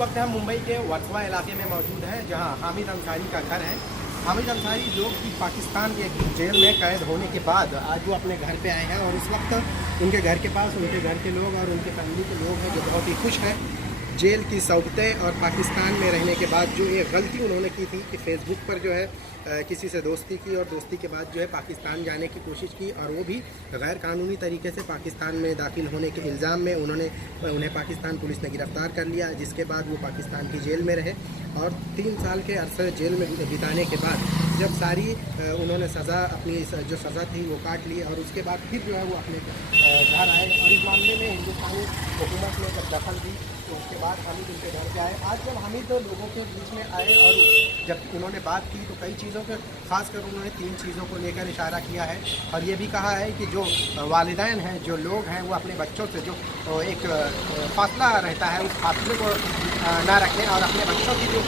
वक्त हम मुंबई के वर्सोवा इलाके में मौजूद हैं, जहां हामिद अंसारी का घर है। हामिद अंसारी जो कि पाकिस्तान के एक जेल में कैद होने के बाद आज वो अपने घर पे आए हैं और इस वक्त उनके घर के पास उनके घर के लोग और उनके फैमिली के लोग हैं जो बहुत ही खुश हैं। जेल की सहूलतें और पाकिस्तान में रहने के बाद जो ये गलती उन्होंने की थी कि फ़ेसबुक पर जो है किसी से दोस्ती की और दोस्ती के बाद जो है पाकिस्तान जाने की कोशिश की और वो भी गैर कानूनी तरीके से पाकिस्तान में दाखिल होने के इल्ज़ाम में उन्हें पाकिस्तान पुलिस ने गिरफ़्तार कर लिया, जिसके बाद वो पाकिस्तान की जेल में रहे और 3 साल के अरसे जेल में बिताने के बाद जब सारी उन्होंने सज़ा अपनी जो सज़ा थी वो काट ली और उसके बाद फिर जो है वो अपने घर आए और इस मामले में हिंदुस्तानी हुकूमत ने जब दखल दी तो उसके बाद हामिद उनके घर पे आए। आज जब हामिद लोगों के बीच में आए और जब उन्होंने बात की तो कई चीज़ों पर ख़ासकर उन्होंने 3 चीज़ों को लेकर इशारा किया है और ये भी कहा है कि जो वालिदैन हैं, जो लोग हैं, वो अपने बच्चों से जो एक फासला रहता है उस फासले को ना रखें और अपने बच्चों की जो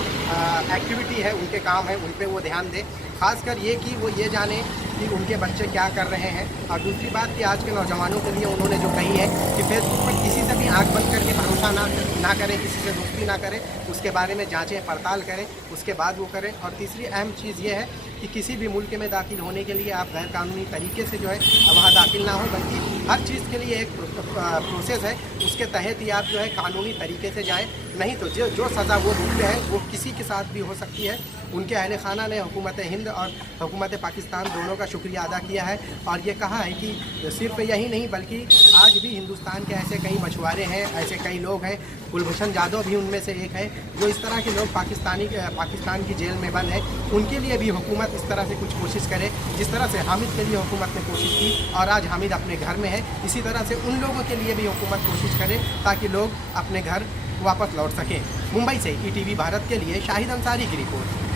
एक्टिविटी है, उनके काम है, उन पर वो ध्यान दें। खासकर ये कि वो ये जाने कि उनके बच्चे क्या कर रहे हैं। और दूसरी बात कि आज के नौजवानों के लिए उन्होंने जो कही है कि फेसबुक पर किसी से भी आंख बंद करके भरोसा ना करें, किसी से दोस्ती ना करें, उसके बारे में जांचें पड़ताल करें, उसके बाद वो करें। और तीसरी अहम चीज़ ये है कि किसी भी मुल्क में दाखिल होने के लिए आप गैर कानूनी तरीके से जो है वहाँ दाखिल ना हो, बल्कि हर चीज़ के लिए एक प्रोसेस है, उसके तहत ही आप जो है कानूनी तरीके से जाएँ। नहीं तो जो सज़ा वो भुगते हैं वो किसी के साथ भी हो सकती है। उनके अहल खाना ने हुकूमत हिंद और हुकूमत पाकिस्तान दोनों का शुक्रिया अदा किया है और ये कहा है कि सिर्फ यही नहीं बल्कि आज भी हिंदुस्तान के ऐसे कई मछुआरे हैं, ऐसे कई लोग हैं, कुलभूषण जाधव भी उनमें से एक है, जो इस तरह के लोग पाकिस्तान की जेल में बंद है। उनके लिए भी हुकूमत इस तरह से कुछ कोशिश करे जिस तरह से हामिद के लिए हुकूमत ने कोशिश की और आज हामिद अपने घर में है। इसी तरह से उन लोगों के लिए भी हुकूमत कोशिश करे ताकि लोग अपने घर वापस लौट सकें। मुंबई से ETV भारत के लिए शाहिद अंसारी की रिपोर्ट।